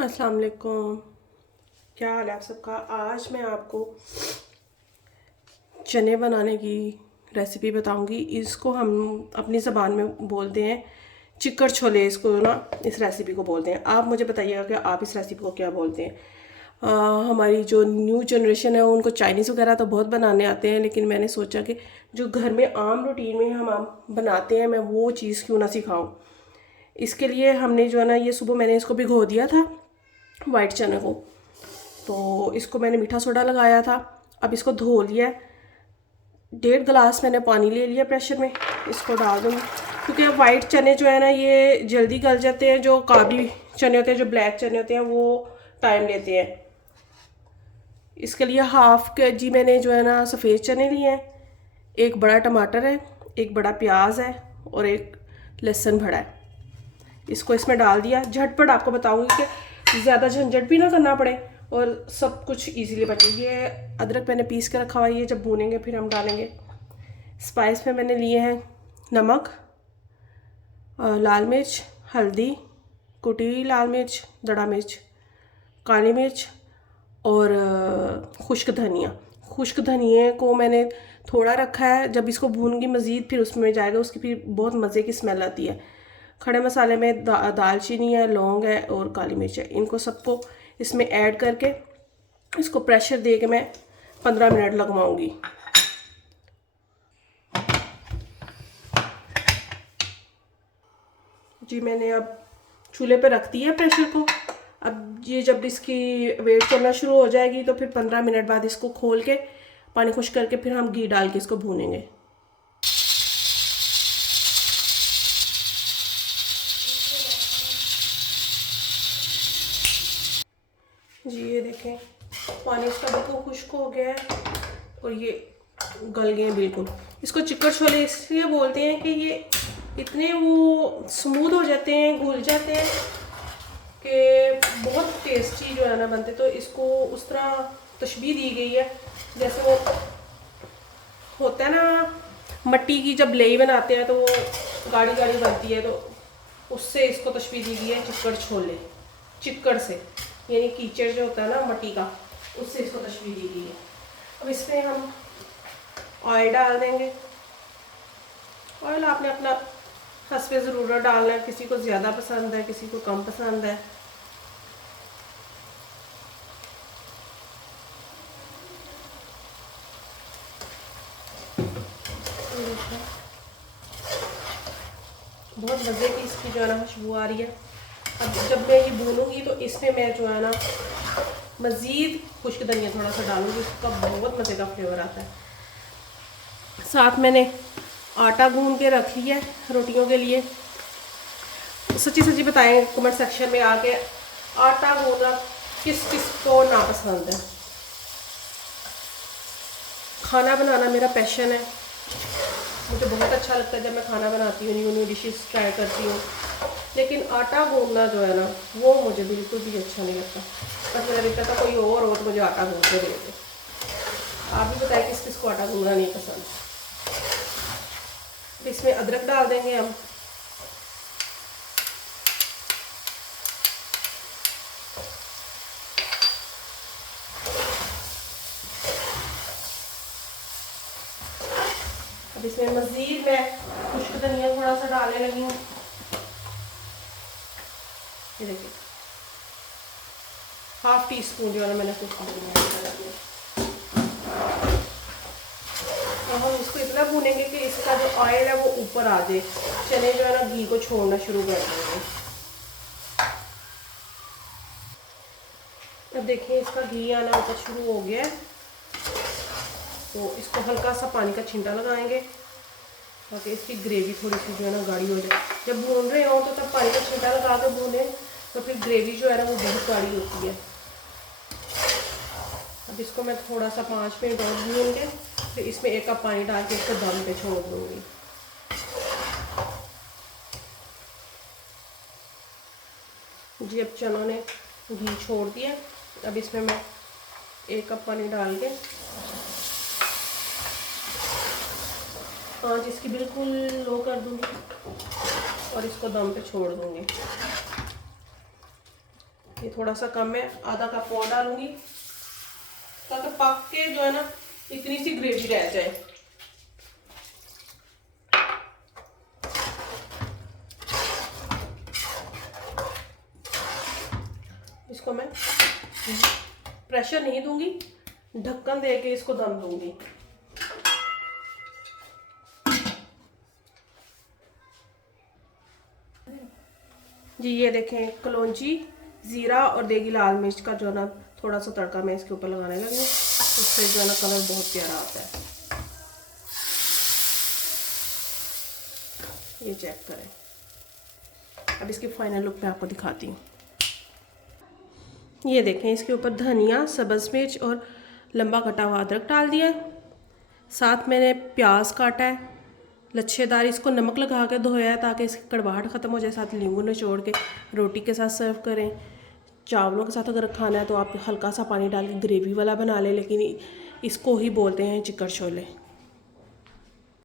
अस्सलाम वालेकुम। क्या हाल है आप सबका। आज मैं आपको चने बनाने की रेसिपी बताऊंगी। इसको हम अपनी ज़बान में बोलते हैं चिक्कड़ छोले। इसको ना इस रेसिपी को बोलते हैं। आप मुझे बताइएगा कि आप इस रेसिपी को क्या बोलते हैं। हमारी जो न्यू जनरेशन है उनको चाइनीज़ वगैरह तो बहुत बनाने आते हैं, लेकिन मैंने सोचा कि जो घर में आम रूटीन में हम बनाते हैं मैं वो चीज़ क्यों ना सिखाऊं। इसके लिए हमने जो है ना, ये सुबह मैंने इसको भिगो दिया था वाइट चने को, तो इसको मैंने मीठा सोडा लगाया था। अब इसको धो लिया है। 1.5 गिलास मैंने पानी ले लिया प्रेशर में, इसको डाल दूँगी क्योंकि अब वाइट चने जो है ना ये जल्दी गल जाते हैं। जो काबली चने होते हैं, जो ब्लैक चने होते हैं, वो टाइम लेते हैं। इसके लिए 1/2 kg मैंने जो है ना सफ़ेद चने लिए हैं, एक बड़ा टमाटर है, एक बड़ा प्याज है और एक लहसुन भरा है। इसको इसमें डाल दिया। झटपट आपको बताऊंगी कि ज़्यादा झंझट भी ना करना पड़े और सब कुछ इजीली बचे। ये अदरक मैंने पीस के रखा हुआ है, ये जब भूनेंगे फिर हम डालेंगे। स्पाइस में मैंने लिए हैं नमक, लाल मिर्च, हल्दी, कुटी हुई लाल मिर्च, दड़ा मिर्च, काली मिर्च और खुश्क धनिया। खुश्क धनिए को मैंने थोड़ा रखा है, जब इसको भूनूंगी मज़ीद फिर उसमें जाएगा, उसकी फिर बहुत मज़े की स्मेल आती है। खड़े मसाले में दालचीनी है, लौंग है और काली मिर्च है। इनको सबको इसमें ऐड करके इसको प्रेशर दे के मैं 15 मिनट लगवाऊंगी। जी मैंने अब चूल्हे पे रख दिया प्रेशर को। अब ये जब इसकी वेट चलना शुरू हो जाएगी तो फिर 15 मिनट बाद इसको खोल के पानी खुश करके फिर हम घी डाल के इसको भूनेंगे। जी ये देखें, पानी इसका बिल्कुल खुश्क हो गया है और ये गल गए हैं बिल्कुल। इसको चिक्कड़ छोले इसलिए बोलते हैं कि ये इतने वो स्मूथ हो जाते हैं, घुल जाते हैं कि बहुत टेस्टी जो है ना बनते। तो इसको उस तरह तशबीह दी गई है जैसे वो होता है ना मट्टी की जब लेई बनाते हैं तो वो गाढ़ी गाढ़ी बनती है, तो उससे इसको तशबीह दी गई है चिक्कड़ छोले। चिक्कड़ से यानी कीचड़ जो होता है ना मट्टी का, उससे इसको तशबीह दी गई है। अब इसमें हम ऑयल डाल देंगे। ऑयल आपने अपना हस्बे ज़रूरत डालना है, किसी को ज़्यादा पसंद है, किसी को कम पसंद है। बहुत मज़े की इसकी जो है ना खुशबू आ रही है। अब जब मैं ये भूनूंगी तो इसमें मैं जो है ना मज़ीद खुश्क धनिया थोड़ा सा डालूंगी, उसका बहुत मज़े का फ्लेवर आता है। साथ मैंने आटा गूंद के रख लिया है रोटियों के लिए। सच्ची सच्ची बताएं कमेंट सेक्शन में आके, आटा गूंदना किस किस को नापसंद है। खाना बनाना मेरा पैशन है, मुझे बहुत अच्छा लगता है जब मैं खाना बनाती हूँ, न्यू न्यू डिशेस ट्राई करती हूँ। लेकिन आटा गूंदना जो है ना वो मुझे बिल्कुल भी अच्छा नहीं लगता। बस मेरा दिक्कत था कोई और हो तो मुझे आटा गूंद के दे दे। आप भी बताएं किस किस को आटा गूंदना नहीं पसंद। इसमें अदरक डाल देंगे हम। अब इसमें मज़ीद मैं खुश्क धनिया थोड़ा सा डालने लगी हूँ। ये देखिए 1/2 टीस्पून जो है ना मैंने खुश्क धनिया डाला। अब हम इसको इतना भूनेंगे कि इसका जो ऑयल है वो ऊपर आ जाए, चने जो है ना घी को छोड़ना शुरू कर देंगे। अब देखिए इसका घी आना ऊपर शुरू हो गया है, तो इसको हल्का सा पानी का छींटा लगाएंगे ताकि इसकी ग्रेवी थोड़ी सी जो है ना गाढ़ी हो जाए। जब भून रहे हो तो तब पानी का छींटा लगा के भूने, तो फिर ग्रेवी जो है ना वो बहुत गाढ़ी होती है। अब इसको मैं थोड़ा सा 5 मिनट और भून के फिर इसमें 1 कप पानी डाल के इसको दम पे छोड़ दूँगी। जी अब चनों ने घी छोड़ दिया। अब इसमें मैं 1 कप पानी डाल के आँच इसकी बिल्कुल लो कर दूँगी और इसको दम पे छोड़ दूँगी। ये थोड़ा सा कम है, आधा कप और डालूंगी ताकि पक के जो है ना इतनी सी ग्रेवी रह जाए। इसको मैं प्रेशर नहीं दूंगी, ढक्कन दे के इसको दम दूंगी। जी ये देखें, कलौंजी, ज़ीरा और देगी लाल मिर्च का जो है ना थोड़ा सा तड़का मैं इसके ऊपर लगाने लगी हूँ, उससे जो है ना कलर बहुत प्यारा आता है। ये चेक करें। अब इसकी फाइनल लुक मैं आपको दिखाती हूँ। ये देखें, इसके ऊपर धनिया, सब्ज़ मिर्च और लंबा कटा हुआ अदरक डाल दिया है। साथ मैंने प्याज काटा है लच्छेदार, इसको नमक लगा के धोया है ताकि इसकी कड़वाहट ख़त्म हो जाए। साथ नींबू निचोड़ के रोटी के साथ सर्व करें। चावलों के साथ अगर खाना है तो आप हल्का सा पानी डाल के ग्रेवी वाला बना लें, लेकिन इसको ही बोलते हैं चिकन छोले।